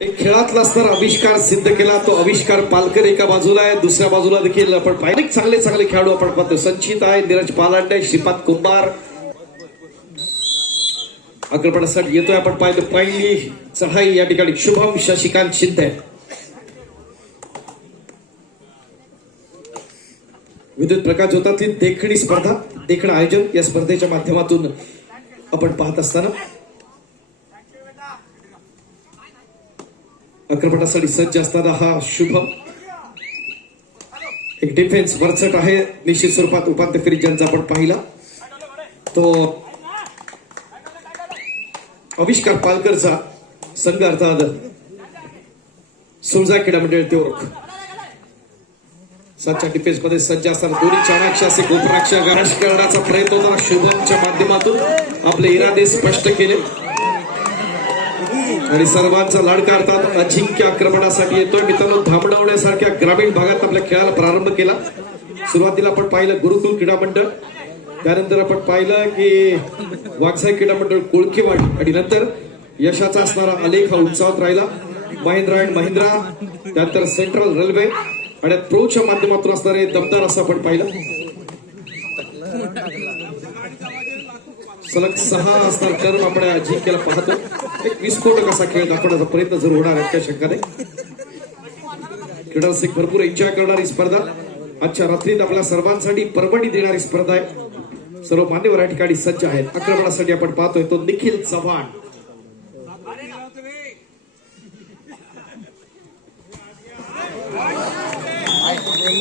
एक खेळातला असणारा आविष्कार सिद्ध केला तो आविष्कार पालकर एका बाजूला आहे दुसऱ्या बाजूला देखील आपण पाहिजे अनेक चांगले चांगले खेळाडू आपण पाहतो. संचित आहे नीरज पालांडे श्रीपाद कुंभार. अग्रपणासाठी येतोय आपण पाहिलं. पहिली चढाई या ठिकाणी. शुभम शशिकांत शिंदे. विद्युत प्रकाश होतातील देखणी स्पर्धा देखणं आयोजन या स्पर्धेच्या माध्यमातून आपण पाहत असताना आक्रमणासाठी सज्ज असताना हा शुभम एक डिफेन्स वरचट आहे. निश्चित स्वरूपात उपांत्य फेरीत ज्यांचा आपण पाहिला. तो आविष्कार पालकरचा संघ अर्थात सुळजा क्रीडा मंडळ तेवरक सच्च्या डिफेन्समध्ये सज्ज असताना दोन्ही चाणाक्ष असे गोपराक्ष करण्याचा प्रयत्न होता. शुभमच्या माध्यमातून आपले इरादे स्पष्ट केले. आणि सर्वांचा लाडका अर्थात अजिंक्य आक्रमणासाठी येतोय. मित्रांनो धामणवण्यासारख्या ग्रामीण भागात आपल्या खेळाला प्रारंभ केला. सुरुवातीला आपण पाहिलं गुरुकुल क्रीडा मंडळ त्यानंतर आपण पाहिलं की वाघसाई क्रीडा मंडळ कोळकेवाडी. आणि नंतर यशाचा असणारा आलेख हा उंचावत राहिला. महिंद्रा अँड महिंद्रा त्यानंतर सेंट्रल रेल्वे आणि प्रोच्या माध्यमातून असणारे दमदार असं आपण पाहिलं. सलग सहा असणार कर्म आपण जिंकेला पाहतो. एक विस्फोटक असा खेळ दाखवण्याचा प्रयत्न जरूर होणार आहे त्या शंका नाही क्रीडा भरपूर एन्जॉय करणारी स्पर्धा. आजच्या रात्रीत आपल्या सर्वांसाठी परवडी देणारी स्पर्धा आहे. सर्व मान्यवर या ठिकाणी सज्ज आहेत. आक्रमणासाठी आपण पाहतोय तो निखिल चव्हाण.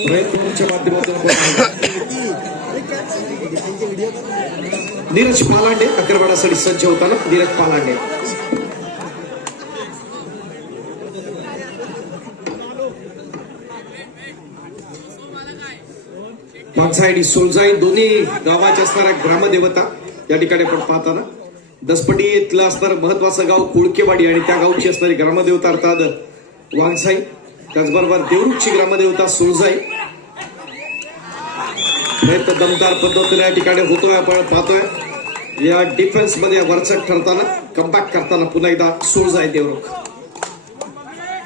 प्रयत्नांच्या माध्यमातून आपण नीरज पालांडे आक्रमणासाठी सज्ज होताना नीरज पालांडे. पागसाई आणि सोलजाई दोन्ही गावाच्या असणाऱ्या ग्रामदेवता या ठिकाणी आपण पाहताना. दसपटी इथलं असणारं महत्वाचं गाव कुळकेवाडी आणि त्या गावची असणारी ग्रामदेवता अर्थात वाघसाई त्याचबरोबर देवरुखची ग्रामदेवता हे तर दमदार पद्धतीने या ठिकाणी होतोय आपण पाहतोय. या डिफेन्समध्ये वरचक ठरताना कमबॅक करताना पुन्हा एकदा सोळजाय देवरुख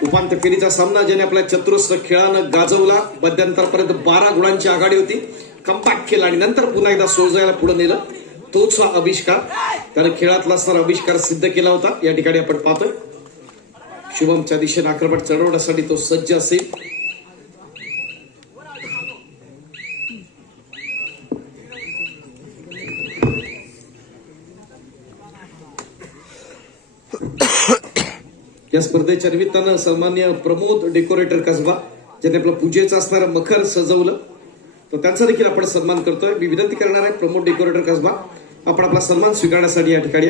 उपांत्य फेरीचा सामना ज्याने आपल्या चतुरस्र खेळानं गाजवला मध्यंतरपर्यंत बारा गुणांची आघाडी होती. कमबॅक केला आणि नंतर पुन्हा एकदा सोळजायला पुढे नेलं. तोच हा आविष्कार. त्याने खेळातला असणारा आविष्कार सिद्ध केला होता. या ठिकाणी आपण पाहतोय. शुभमच्या दिशेने आक्रमण चढवण्यासाठी तो सज्ज असेल. या स्पर्धेच्या निमित्तानं सन्मान्य प्रमोद डेकोरेटर कसबा ज्यांनी आपलं पूजेचं असणारं मखर सजवलं तर त्यांचा देखील आपण सन्मान करतोय. मी विनंती करणार आहे प्रमोद डेकोरेटर कसबा आपण आपला सन्मान स्वीकारण्यासाठी या ठिकाणी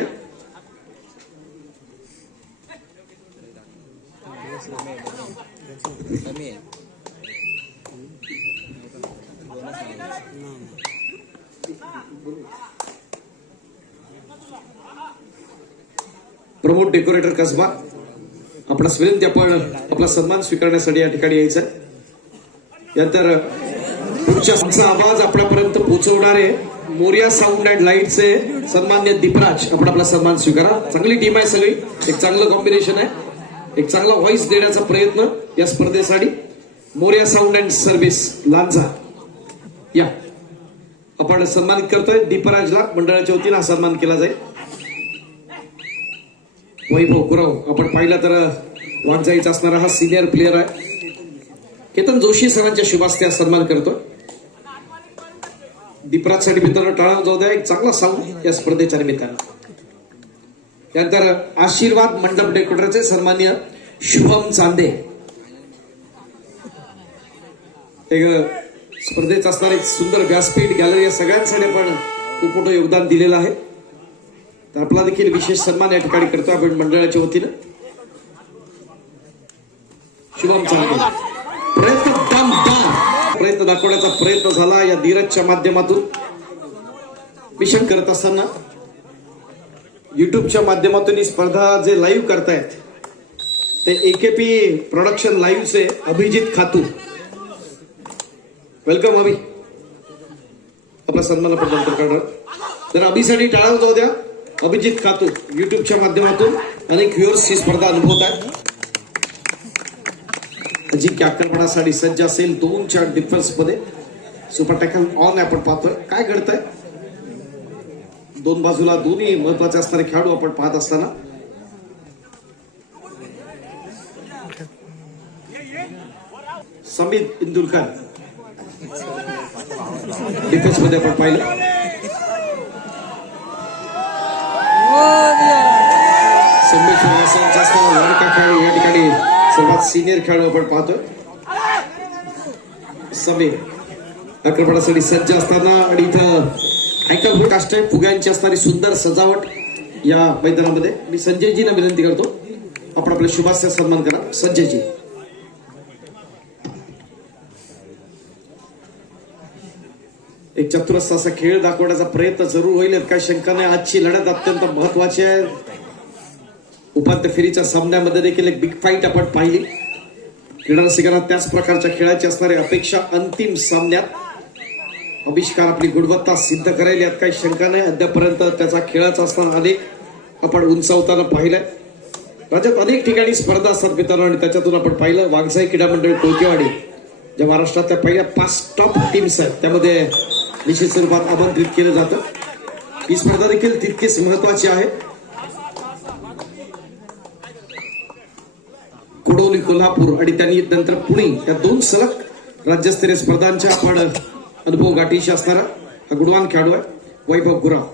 प्रमोद डेकोरेटर कसबा आपणास विनंती आपण आपला सन्मान स्वीकारण्यासाठी या ठिकाणी यायचं यानंतर पुढच्या आमचा आवाज आपल्यापर्यंत पोहोचवणारे मोरिया साऊंड अँड लाईटचे सन्मान्य दीपराज आपण आपला सन्मान स्वीकारा. चांगली टीम आहे सगळी. एक चांगलं कॉम्बिनेशन आहे. एक चांगला व्हॉइस देण्याचा प्रयत्न या स्पर्धेसाठी. Moriya sound and service Lanja. या. आपण सन्मानित करतोय दीपराजला. मंडळाच्या वतीनं हा सन्मान केला जाईल. वैभव गुरव आपण पाहिलं तर वागजाईचा असणारा हा सिनियर प्लेअर आहे. केतन जोशी सरांच्या शुभास्ते सन्मान करतो दीपराजसाठी मित्रांनो टाळा जाऊ द्या एक चांगला साऊंड या स्पर्धेच्या निमित्तानं. त्यानंतर आशीर्वाद मंडप डेकोरेटरचे सन्मान्य शुभम चांदे. एक स्पर्धेत असणारे एक सुंदर व्यासपीठ गॅलरी या सगळ्यांसाठी आपण खूप मोठं योगदान दिलेलं आहे. तर आपला देखील विशेष सन्मान या ठिकाणी करतो आपण मंडळाच्या वतीनं. शुभम चांगले प्रयत्न दमदार प्रयत्न दाखवण्याचा प्रयत्न झाला या धीरजच्या माध्यमातून. मिशन करत असताना युट्यूबच्या माध्यमातून ही स्पर्धा जे लाईव्ह करतायत ते AKP production लाईव्हचे Abhijit Khatu. Welcome अभि आपला सन्मान आपण नंतर करणार तर अभिसाठी टाळा जाऊ द्या. अभिजित खातू युट्यूबच्या माध्यमातून अनेक व्ह्युअर्स ही स्पर्धा अनुभवत आहेत. अजिंक्य आक्रमणासाठी सज्ज असेल दोन चार डिफरन्समध्ये सुपर टॅकल ऑन आहे आपण पाहतोय. काय घडतंय? दोन बाजूला दोन्ही महत्त्वाचे असणारे खेळाडू आपण पाहत असताना. समित इंदुलकर. डिफेन्समध्ये आपण पाहिलं. संमेश्वर यांचा जास्त लाडका खेळाडू या ठिकाणी सर्वात सिनियर खेळाडू आपण पाहतोय समीर आक्रमणासाठी सज्ज असताना आणि इथं अँकल कास्ट फुग्यांची असणारी सुंदर सजावट या मैदानामध्ये मी संजयजींना विनंती करतो आपण आपल्या शुभाशय सन्मान करा संजयजी एक चतुरस्र असा खेळ दाखवण्याचा प्रयत्न जरूर होईल यात काही शंका नाही. आजची लढत अत्यंत महत्वाची आहे. उपांत्य फेरीच्या सामन्यामध्ये देखील एक बिग फाईट आपण पाहिली. क्रीडा रसिकांना त्याच प्रकारच्या खेळाची असणारी अपेक्षा अंतिम सामन्यात. आविष्कार आपली गुणवत्ता सिद्ध करेल यात काही शंका नाही. अद्यापर्यंत त्याचा खेळाचा असणारा अनेक आपण उंचावताना पाहिलंय. राज्यात अनेक ठिकाणी स्पर्धा असतात मित्रांनो आणि त्याच्यातून आपण पाहिलं वाघसाई क्रीडा मंडळ कोळकेवाडी ज्या महाराष्ट्रातल्या पहिल्या पाच टॉप टीम्स आहेत. त्यामध्ये निश्चित स्वरूपात आमंत्रित केलं जातं. ही स्पर्धा देखील तितकीच महत्वाची आहे. कुडोली कोल्हापूर आणि त्यांनी नंतर पुणे या दोन सलग राज्यस्तरीय स्पर्धांच्या आपण अनुभव गाठीशी असणारा हा गुणवान खेळाडू आहे वैभव गुराव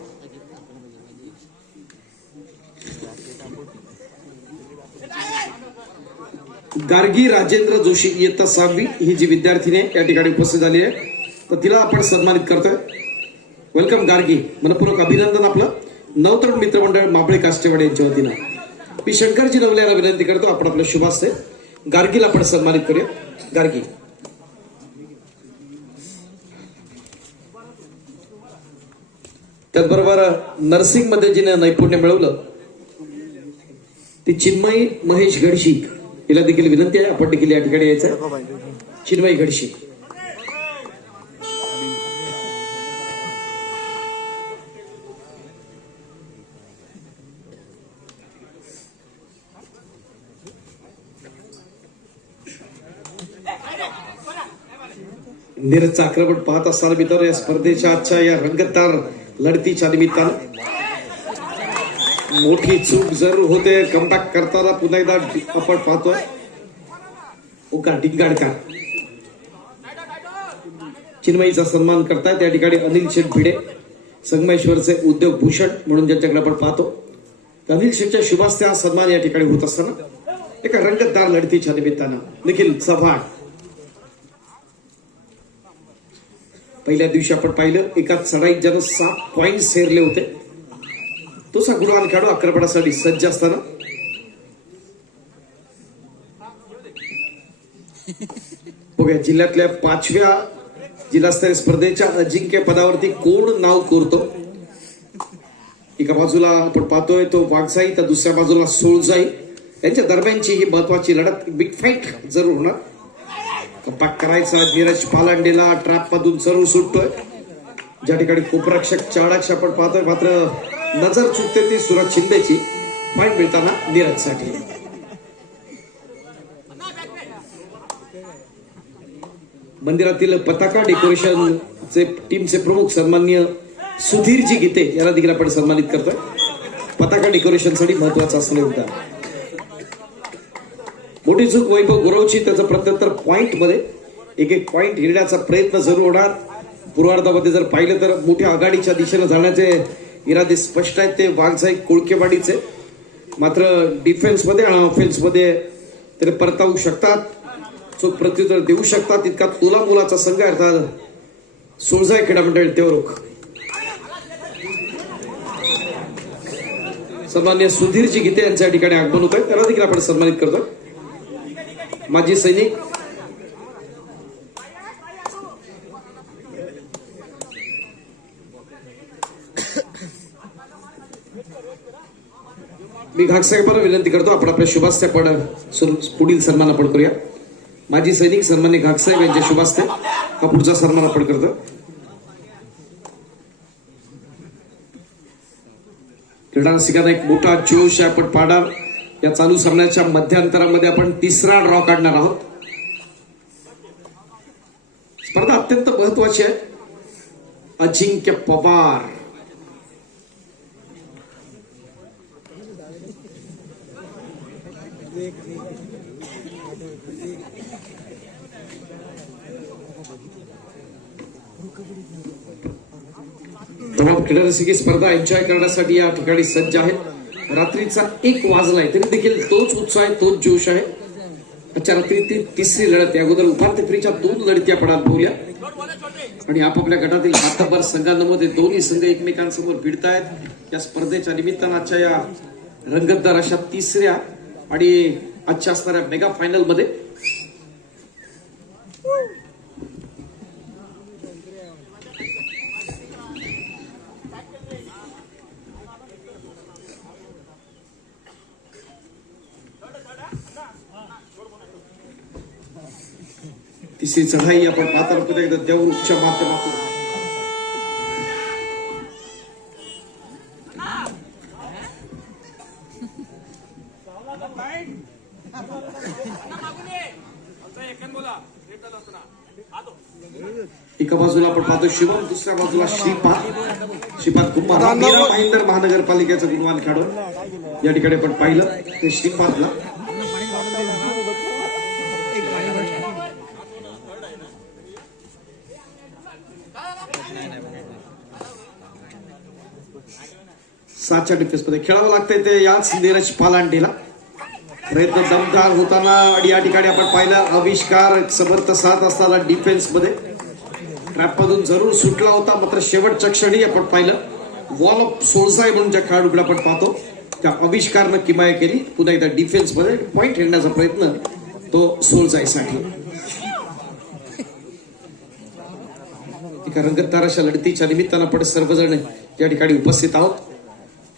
गार्गी राजेंद्र जोशी इयत्ता सहावी ही जी विद्यार्थिनी या ठिकाणी उपस्थित झाली आहे. तर तिला आपण सन्मानित करतोय. वेलकम गार्गी. मनपूर्वक अभिनंदन आपलं. नवतरुण मित्रमंडळ माबळे कास्टेवाड यांच्या वतीनं. मी शंकरजी नवले विनंती करतो आपण आपलं शुभास्ते गार्गीला आपण सन्मानित करूया. गार्गी. त्याचबरोबर नर्सिंगमध्ये जिने नैपुण्य मिळवलं ती चिन्मयी महेश गडशी हिला देखील विनंती आहे आपण देखील या ठिकाणी यायचं चिन्मयी गडशी नीरजचा आक्रमण पाहत असताना मित्रांनो या स्पर्धेच्या आजच्या या रंगतदार लढतीच्या निमित्तानं. मोठी चूक जरूर होते. कमबॅक करताना पुन्हा एकदा आपण पाहतोय. ओका डिंगाडका चिन्मयीचा सन्मान करताय. त्या ठिकाणी अनिल शेठ भिडे संगमेश्वरचे उद्योग भूषण म्हणून ज्यांच्याकडे आपण पाहतो. तर अनिल शेठच्या शुभास्ते हा सन्मान या ठिकाणी होत असताना एका रंगतदार लढतीच्या निमित्तानं निखिल चव्हाण पहिल्या दिवशी आपण पाहिलं एका चढाईत ज्यानं सात पॉईंट हेरले होते. तो गुलाल खेळाडू आक्रमणासाठी सज्ज असताना. बघूया जिल्ह्यातल्या पाचव्या जिल्हास्तरीय स्पर्धेच्या अजिंक्य पदावरती कोण नाव कोरतो? एका बाजूला आपण पाहतोय तो वाघसाई तर दुसऱ्या बाजूला सोळजाई यांच्या दरम्यानची ही महत्वाची लढत बिग फाईट जरूर होणार. कपाक करायचा नीरज पालांडेला ट्रॅप मधून सरळ सुटतोय. ज्या ठिकाणी कोपरक्षक चाळाक्ष आपण पाहतोय मात्र नजर चुकते ती सुरज शिंदेची. पॉईंट मिळताना नीरजसाठी मंदिरातील पताका डेकोरेशनचे टीमचे प्रमुख सन्मान्य सुधीरजी गीते यांना देखील आपण सन्मानित करतोय. पताका डेकोरेशनसाठी महत्वाचं असणं योगदान. मोठी चूक वैभव गुरवची त्याचं प्रत्युत्तर पॉइंटमध्ये एक एक पॉइंट घेण्याचा प्रयत्न जरूर होणार. पूर्वार्धामध्ये जर पाहिलं तर मोठ्या आघाडीच्या दिशेनं जाण्याचे इरादे स्पष्ट आहेत ते वाघजाई कोळकेवाडीचे. मात्र डिफेन्समध्ये आणि ऑफेन्समध्ये ते परतावू शकतात. चोख प्रत्युत्तर देऊ शकतात. इतका तुला मुलाचा संघ आहे. अर्थात सोळजाय क्रीडा मंडळ तेवरोख सन्मान्य सुधीरजी गीते यांच्या ठिकाणी आगमन होत आहे त्याला देखील आपण सन्मानित करतो माजी सैनिक. मी घाटसाहेबांना विनंती करतो आपण आपल्या शुभास्ते आपण पुढील सन्मान आपण करूया. माजी सैनिक सन्मान्य घाटसाहेब यांच्या शुभास्ते. हा पुढचा सन्मान आपण करतो. क्रीडा रसिकांना एक मोठा जोश आहे. आपण पाडणार या चालू सामन्याच्या मध्यांतरामध्ये आपण तिसरा ड्रॉ काढणार आहोत. स्पर्धा अत्यंत महत्वाची आहे. अजिंक्य पवार. तमाम स्पर्धा एन्जॉय करण्यासाठी या ठिकाणी सज्ज आहेत. रात्रीचा एक वाजलाय तरी देखील तोच उत्साह आहे तोच जोश आहे. आजच्या रात्री ती तिसरी लढत आहे. अगोदर उपांत्य फेरीच्या दोन लढती आपण अनुभवल्या. आणि आपापल्या गटातील हाताभर संघांमध्ये दोन्ही संघ एकमेकांसमोर भिडतायत. या स्पर्धेच्या निमित्तानं आजच्या या रंगतदार अशा तिसऱ्या आणि आजच्या असणाऱ्या मेगा फायनलमध्ये तिसरी चढाई आपण पाहताना पुन्हा एकदा देवरूपच्या माध्यमातून. एका बाजूला आपण पाहतो शिवम दुसऱ्या बाजूला श्रीपाद. श्रीपाद कुंभार मीरा भाईंदर महानगरपालिकेचा गुणवान खेळाडू. या ठिकाणी आपण पाहिलं ते श्रीपादला. सातच्या डिफेन्समध्ये. खेळावं लागतंय ते याच नीरज पालांडीला. प्रयत्न दमदार होताना आणि या ठिकाणी आपण पाहिलं. आविष्कार समर्थ साथ असताना डिफेन्समध्ये. ट्रॅपमधून जरूर सुटला होता मात्र शेवटच्या क्षणी आपण पाहिलं. वॉल ऑफ सोळसाय म्हणून ज्या खेळाडूकडे आपण पाहतो त्या आविष्कारनं किमाय केली. पुन्हा एकदा डिफेन्समध्ये पॉईंट पॉइंट प्रयत्न तो सोळसाईसाठी एका रंगतदार अशा लढतीच्या निमित्तानं आपण सर्वजण या ठिकाणी उपस्थित आहोत.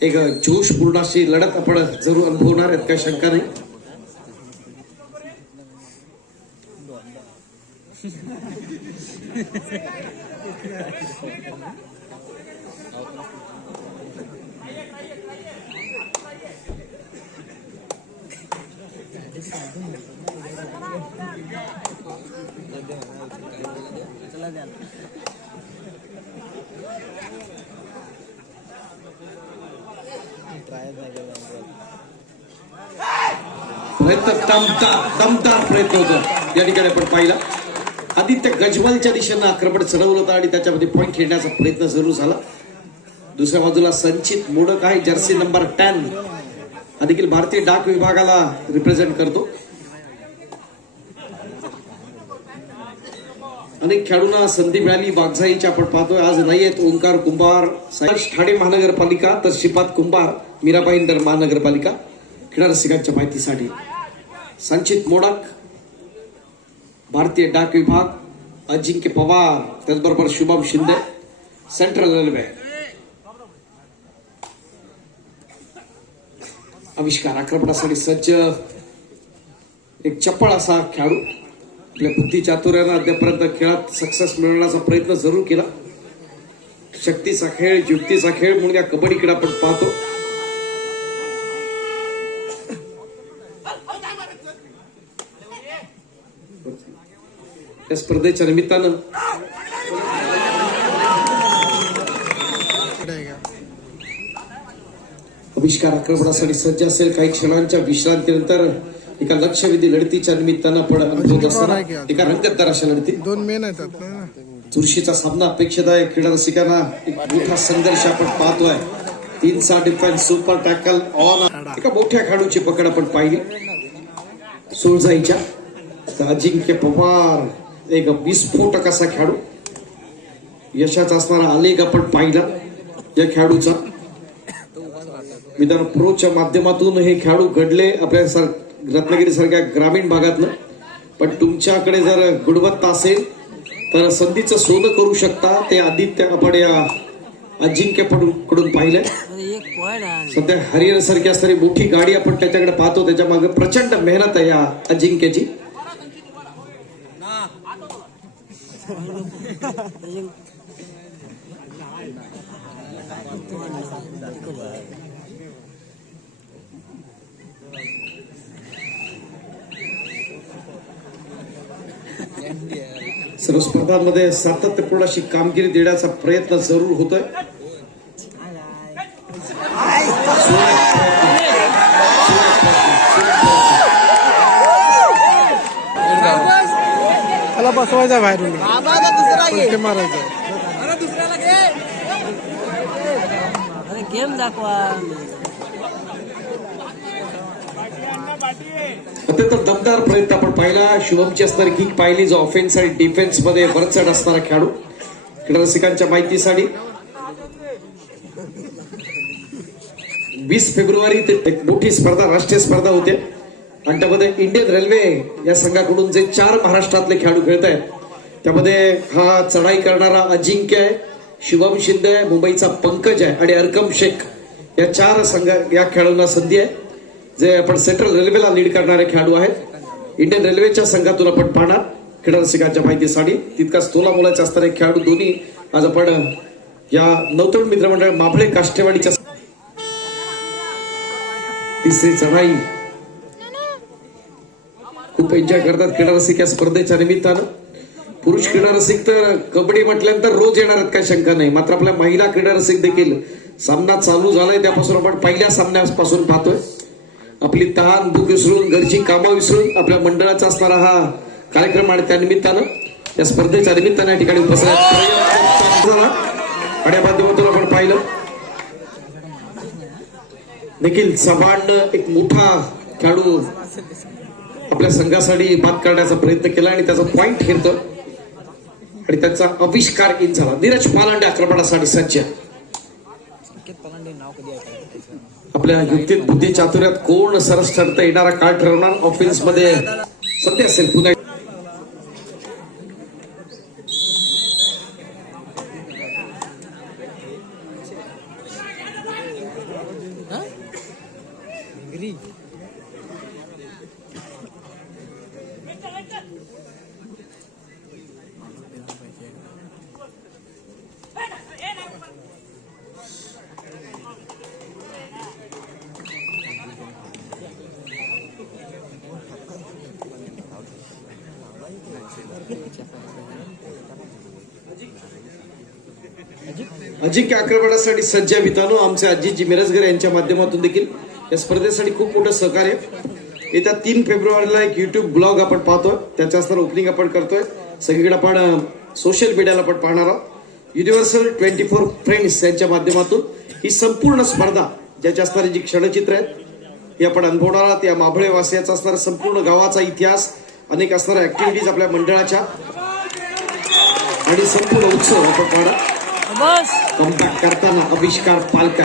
एक जोश पूर्णाशी लढत आपण जरूर अनुभवणार आहेत काही शंका नाही. प्रयत्न दमदार दमदार प्रयत्न होता. या ठिकाणी आपण पाहिला. आदित्य गजमलच्या दिशेनं आक्रमण चढवलं होतं आणि त्याच्यामध्ये पॉईंट खेळण्याचा प्रयत्न जरूर झाला. दुसऱ्या बाजूला संचित मोडक आहे. जर्सी नंबर टेन हा देखील भारतीय डाक विभागाला रिप्रेझेंट करतो. अनेक खेळाडूंना संधी मिळाली बागझाईची आपण पाहतोय. आज नाही आहेत ओंकार कुंभार ठाणे महानगरपालिका तर शिपात कुंभार मीराबाईंदर महानगरपालिका क्रीडा रसिकांच्या माहितीसाठी. संचित मोडक भारतीय डाक विभाग अजिंक्य पवार त्याचबरोबर शुभम शिंदे सेंट्रल रेल्वे. आविष्कार आक्रमणासाठी सज्ज एक चप्पळ असा खेळाडू. आपल्या बुद्धी चातुर्यानं अद्यापर्यंत खेळात सक्सेस मिळवण्याचा प्रयत्न जरूर केला. शक्तीचा खेळ युक्तीचा खेळ म्हणून या कबड्डीकडे आपण पाहतो. या स्पर्धेच्या निमित्तानं आविष्कार आक्रमणासाठी सज्ज असेल काही क्षणांच्या विश्रांतीनंतर एका लक्षवेधी लढतीच्या निमित्तानं असताना एका रंगतदार अशा लढती दोन मेन येतात चुरशीचा सामना अपेक्षित आहे क्रीडा रसिकांना एक मोठा संघर्ष आपण पाहतोय. तीन सहा डिफेन्स सुपर टॅकल ऑन एका मोठ्या खेळाडूची पकड आपण पाहिली. सोळजाईच्या अजिंक्य पवार एक विस्फोटक असा खेळाडू. यशाचा असणारा आलेख आपण पाहिला. या खेळाडूचा. विधान प्रोच्या माध्यमातून हे खेळाडू घडले. आपल्या सर रत्नागिरी सारख्या ग्रामीण भागातनं. पण तुमच्याकडे जर गुणवत्ता असेल तर संधीचं सोनं करू शकता. ते आदित्य आपण या अजिंक्यकडून कडून पाहिलंय सध्या हरिहर सारखी असणारी मोठी गाडी आपण त्याच्याकडे पाहतो. त्याच्यामागे प्रचंड मेहनत आहे या अजिंक्यची. सर्व स्पर्धांमध्ये सातत्यपूर्ण अशी कामगिरी देण्याचा प्रयत्न जरूर होतोय. त्याला बसवायचा बाहेरून. पलटे मारायचा. अरे गेम दाखवा. अत्यंत दमदार प्रयत्न आपण पाहिला. शुभमची असणारी किक पाहिली जो ऑफेन्स आणि डिफेन्समध्ये वरचढ असणारा खेळाडू. क्रीडारसिकांच्या माहितीसाठी. वीस फेब्रुवारी ते एक मोठी स्पर्धा राष्ट्रीय स्पर्धा होते. आणि त्यामध्ये इंडियन रेल्वे या संघाकडून जे चार महाराष्ट्रातले खेळाडू खेळत आहेत त्यामध्ये हा चढाई करणारा अजिंक्य आहे शुभम शिंदे आहे मुंबईचा पंकज आहे आणि अरकम शेख. या चार संघ या खेळाडूंना संधी आहे. जे आपण सेंट्रल रेल्वेला लीड करणारे खेळाडू आहेत. इंडियन रेल्वेच्या संघातून आपण पाहणार क्रीडा रसिकांच्या माहितीसाठी. तितकाच तोला मुलाचा असणारे खेळाडू दोन्ही आज आपण या नवतरुण मित्रमंडळ माफळे काष्टेवाडीच्या तिसरी चढाई. खूप एन्जॉय करतात क्रीडा रसिक या स्पर्धेच्या निमित्तानं. पुरुष क्रीडा रसिक तर कबड्डी म्हटल्यानंतर रोज येणार आहेत काय शंका नाही. मात्र आपल्या महिला क्रीडा रसिक देखील सामना चालू झालाय. त्यापासून आपण पहिल्या सामन्यापासून पाहतोय. आपली तहान भूक विसरून घरची कामं विसरून आपल्या मंडळाचा असणारा हा कार्यक्रम आणि त्या निमित्तानं या स्पर्धेच्या निमित्तानं या ठिकाणी उपस्थित झाला आणि या माध्यमातून आपण पाहिलं देखील सभांड एक मोठा खेळाडू आपल्या संघासाठी बात करण्याचा प्रयत्न केला आणि त्याचा पॉइंट घेतो आणि त्याचा आविष्कार इन झाला. नीरज पालांडे आक्रमणासाठी सज्ज. नाव कधी आपल्या युक्तीत बुद्धी चातुर्यात कोण सरस ठरता येणारा काळ ठरवणार ऑफिसमध्ये? सत्य असेल पुन्हा अजिंक्य आक्रमणासाठी सज्ज आहे मित्रांनो. आमचे अजितजी मिरजगर यांच्या माध्यमातून देखील या स्पर्धेसाठी खूप मोठं सहकार्य येत्या तीन फेब्रुवारीला एक युट्यूब ब्लॉग आपण पाहतोय. त्याच्या असताना ओपनिंग आपण करतोय. सगळीकडे आपण सोशल मीडियाला आपण पाहणार आहोत. युनिव्हर्सल ट्वेंटी फोर फ्रेंड्स यांच्या माध्यमातून ही संपूर्ण स्पर्धा ज्याच्या असणारी जी क्षणचित्र आहेत हे आपण अनुभवणार आहोत. या माभळे वासियाचा असणारा संपूर्ण गावाचा इतिहास अनेक असणाऱ्या ऍक्टिव्हिटीज आपल्या मंडळाच्या. आणि संपूर्ण उत्सव कम्बॅक करताना आविष्कार पालकर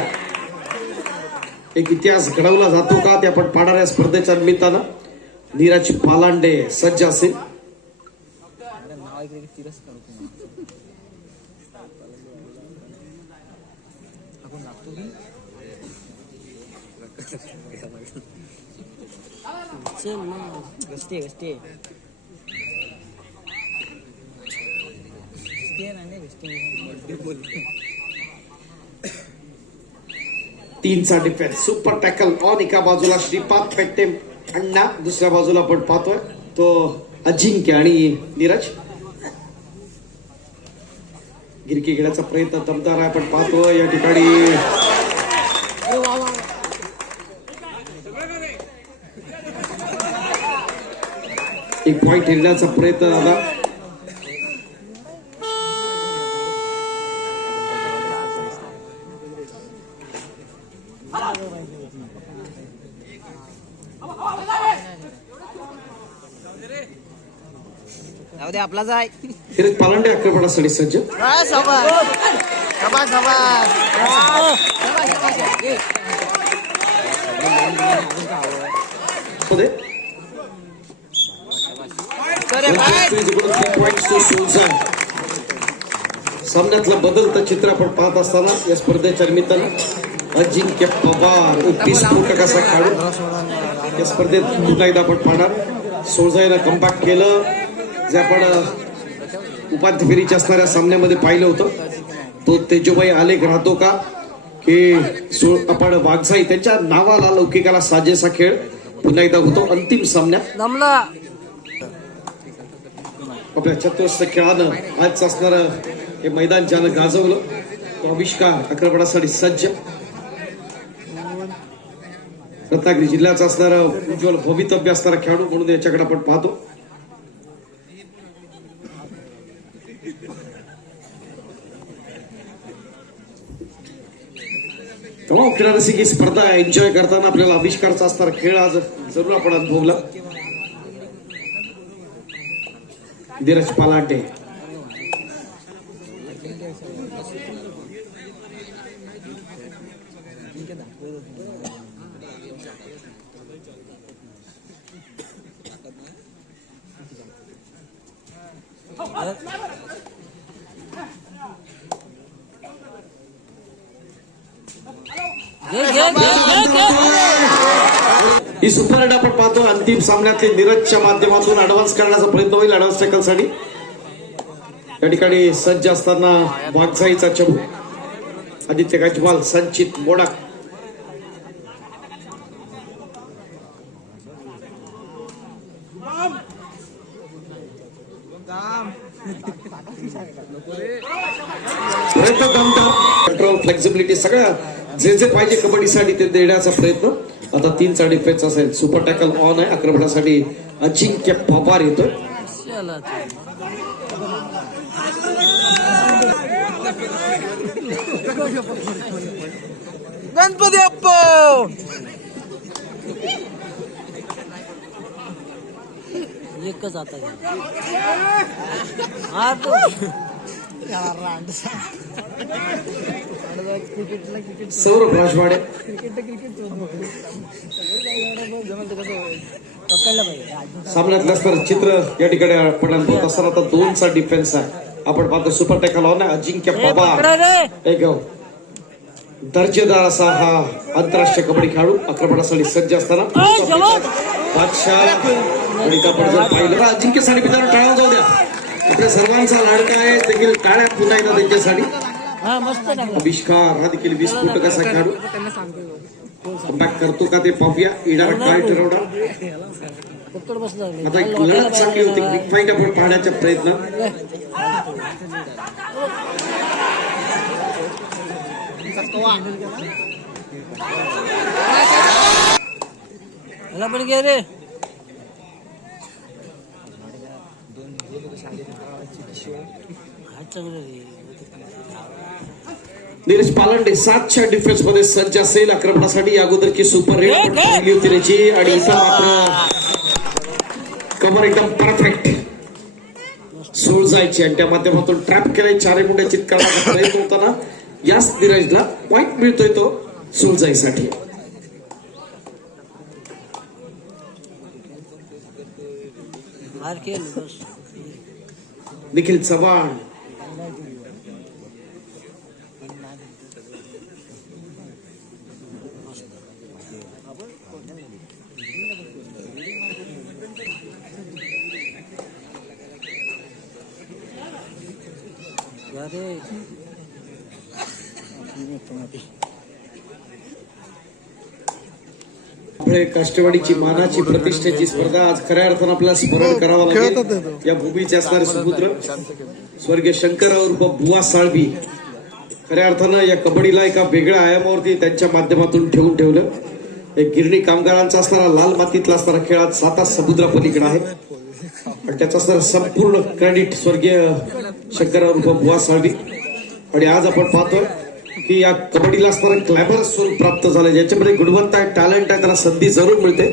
एक इतिहास घडवला जातो का ते आपण पाहणाऱ्या स्पर्धेच्या निमित्तानं. नीरज पालांडे सज्ज असेल नाव ऐकलं तीनचा डिफेन्स सुपर टॅकल ऑन एका बाजूला श्रीपाद पेट्टे अण्णा दुसऱ्या बाजूला आपण पाहतोय तो अजिंक्य आणि नीरज गिरकी घेण्याचा प्रयत्न दमदार आहे आपण पाहतोय या ठिकाणी एक पॉइंट हिरण्याचा प्रयत्न झाला जाऊ दे आपला जाय नीरज पालांडे आक्रमणासाठी सज्ज. मध्ये सामन्यातलं बदलता चित्र आपण पाहत असताना या स्पर्धेच्या निमित्तानं अजिंक्य पवार तीस विस्फोटक असा खेळाडू या स्पर्धेत पुन्हा एकदा आपण पाहणार. सोळजाईनं कम्बॅक केलं. जे आपण उपांत्य फेरीच्या असणाऱ्या सामन्यामध्ये पाहिलं होतं. तो तेजोबाई आलेख राहतो का? की सो आपण वाघसाई त्यांच्या नावाला लौकिकाला साजेसा खेळ पुन्हा एकदा होतो. अंतिम सामन्यात आपल्या चतुर्थ खेळानं आज असणार हे मैदान ज्यानं गाजवलं तो आविष्कार आक्रमणासाठी सज्ज. रत्नागिरी जिल्ह्याचा असणार उज्ज्वल भवितव्य असणारा खेळाडू म्हणून याच्याकडे आपण पाहतो. तमाम खेळाडूची ही स्पर्धा एन्जॉय करताना आपल्याला आविष्कारचा असणारा खेळ आज जरूर आपण अनुभवला. धीरज पालाटे ही सुपर आपण पाहतो. अंतिम सामन्यातले नीरजच्या माध्यमातून ऍडव्हान्स करण्याचा प्रयत्न होईल ऍडव्हान्स टॅकलसाठी या ठिकाणी सज्ज असताना वाघसाईचा चबू आदित्य गजमाल संचित मोडक. प्रयत्न कंट्रोल फ्लेक्झिबिलिटी सगळ्या जे जे पाहिजे कबड्डीसाठी ते देण्याचा प्रयत्न. आता तीनचा डिफेन्स असेल सुपर टॅकल ऑन आहे. आक्रमणासाठी अजिंक्य पवार येतोय. चला गणपती अप्पा! एकच आता. हा सौरभ राजवाडे सामन्यातलं असणारं चित्र या ठिकाणी आपण असताना आता दोनचा डिफेन्स आहे आपण पाहतो सुपर टॅकल आहे अजिंक्य रे एक दर्जेदार असा हा आंतरराष्ट्रीय कबड्डी खेळाडू आक्रमणासाठी सज्ज असताना! बादशाह आणि आपण जर पाहिलं तर अजिंक्यसाठी मित्रांनो टाळा जाऊ द्या आपल्या सर्वांचा लाडका आहे. देखील टाळ्या पुन्हा एकदा त्यांच्यासाठी. हा आविष्कार हा देखील वीस फुट कसा खेळाडू कमबॅक करतो का ते पाहूया. इडार काय ठरवणार पकड बसला आता एक लढत चांगली होती. बिग फाईट आपण पाहण्याचा प्रयत्न. पण घे रे हा चांगलं रे नीरज पालंडे सातच्या डिफेन्समध्ये सज्ज असेल आक्रमणासाठी. या अगोदरची सुपर घे. चांगली होती त्याची. आणि इथं मात्र कमर एकदम परफेक्ट सोळ जायची आणि त्या माध्यमातून ट्रॅप केलाय चारे मुंड्या चित करण्याचा प्रयत्न होताना. याच नीरजला पॉइंट मिळतोय तो सोळजाईसाठी हार केल बस निखिल चव्हाण घ्या आपले काष्टवाडीची मानाची प्रतिष्ठेची स्पर्धा आज खऱ्या अर्थानं आपल्याला स्मरण करावं खेळतात ते लागेल. या भूमीचे असणारे सुपुत्र स्वर्गीय शंकरराव उर्फ बुवा साळवी खऱ्या अर्थानं या कबड्डीला एका वेगळ्या आयामावरती त्यांच्या माध्यमातून ठेवून ठेवलं. एक गिरणी कामगारांचा असणारा लाल मातीतला असणारा खेळ आज साता समुद्रापलीकडे आहे. आणि त्याचं असणारं संपूर्ण क्रेडिट स्वर्गीय शंकरराव उर्फ बुवा साळवी. आणि आज आपण पाहतोय की या कबड्डीला असणारं क्लॅबर स्वरूप प्राप्त झालं ज्याच्यामध्ये गुणवत्ता आहे टॅलेंट आहे त्याला संधी जरूर मिळते.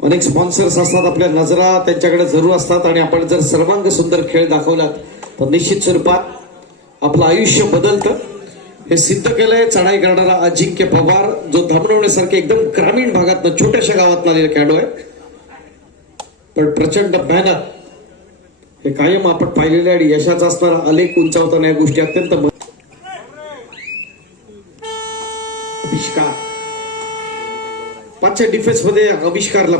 अनेक स्पॉन्सर्स असतात आपल्या नजरा त्यांच्याकडे जरूर असतात आणि आपण जर सर्वांग सुंदर खेळ दाखवलात तर निश्चित स्वरूपात आपलं आयुष्य बदलतं. हे सिद्ध केलंय चढाई करणारा अजिंक्य पवार जो धामणवण्यासारखे एकदम ग्रामीण भागातनं छोट्याशा गावात आलेला खेळाडू आहे. पण प्रचंड मेहनत हे कायम आपण पाहिलेले आणि यशाचा असणारा अलेख उंचावताना या गोष्टी अत्यंत आविष्कार पाचच्या डिफेन्समध्ये आविष्कारला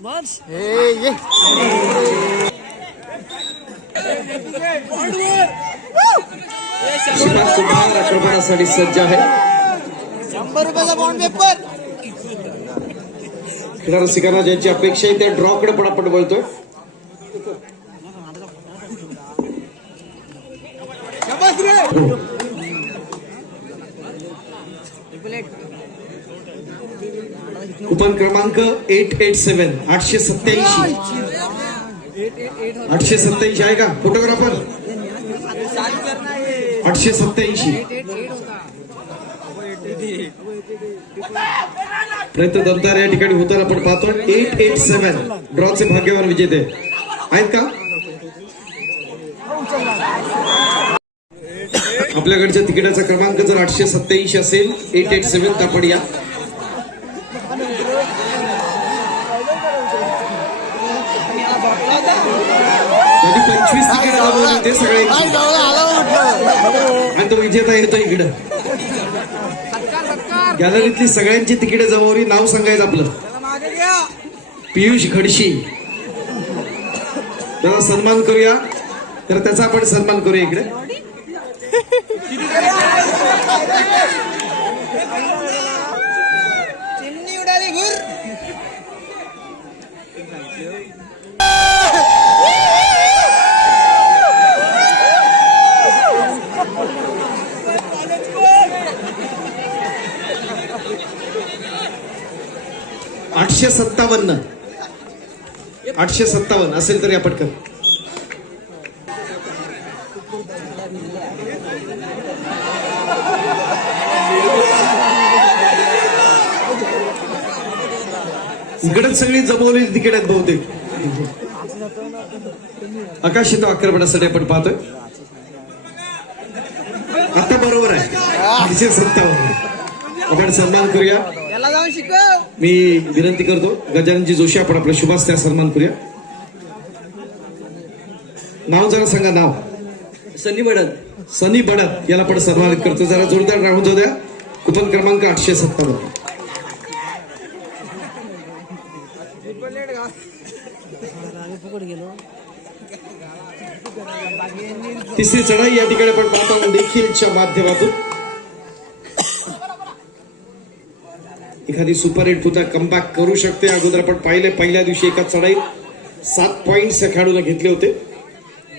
बस शिवाज कुमार आक्रमणासाठी सज्ज आहे शंभर रुपयाचा बॉन्ड पेपर रसिकांना ज्यांची अपेक्षा आहे त्या ड्रॉकडे पण आपण बोलतोय शाबास रे कुपन क्रमांक एट एट सेवन आठशे सत्याऐंशी आठशे सत्याऐंशी आहे का? फोटोग्राफर? आठशे सत्याऐंशी प्रयत्न दमदार या ठिकाणी होताना आपण पाहतो एट एट सेवन ड्रॉचे भाग्यवान विजेते. आहेत का? आपल्याकडच्या तिकिटाचा क्रमांक जर आठशे सत्याऐंशी असेल एट एट सेव्हन आपण या. पंचवीस तिकीट होते सगळे आणि तो विजेता येतो इकडं. गॅलरीतली सगळ्यांची तिकीट जमवली नाव सांगायचं आपलं. त्याला पियुष खडशी. त्याचा सन्मान करूया. तर त्याचा आपण सन्मान करूया इकडे. चिमणी उडाली घुर आठशे सत्तावन्न. आठशे सत्तावन्न असेल तरी आपण सगळी जमवलेली तिकीट आहेत बहुतेक. आकाशित आक्रमणासाठी आपण पाहतोय. आता बरोबर आहे. आठशे सत्तावन्न. आपण सन्मान करूया. मी विनंती करतो गजाननजी जोशी आपण आपल्या शुभास्त्या सन्मान करूया. नाव जरा सांगा नाव. सनी बडत सनी बडत याला पण सन्मानित करतो. जरा जोरदार राहून जाऊ द्या. कुपन क्रमांक आठशे सत्तावन्न. तिसरी चढाई या ठिकाणी आपण पाहतो देखीलच्या माध्यमातून. एखादी सुपर एट पुन्हा कमबॅक करू शकते. अगोदर आपण पाहिले पहिल्या दिवशी एका चढाईत सात पॉइंट खेळाडूला घेतले होते.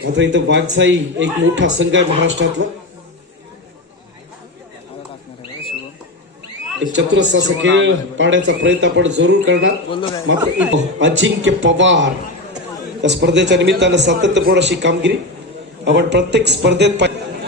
आता इथं वाघसाई एक मोठा संघ आहे महाराष्ट्रातला. एक चतुरस्र असा खेळ पाडण्याचा प्रयत्न आपण जरूर करणार. मात्र अजिंक्य पवार त्या स्पर्धेच्या निमित्तानं सातत्यपूर्ण अशी कामगिरी. आपण प्रत्येक स्पर्धेत पाहिजे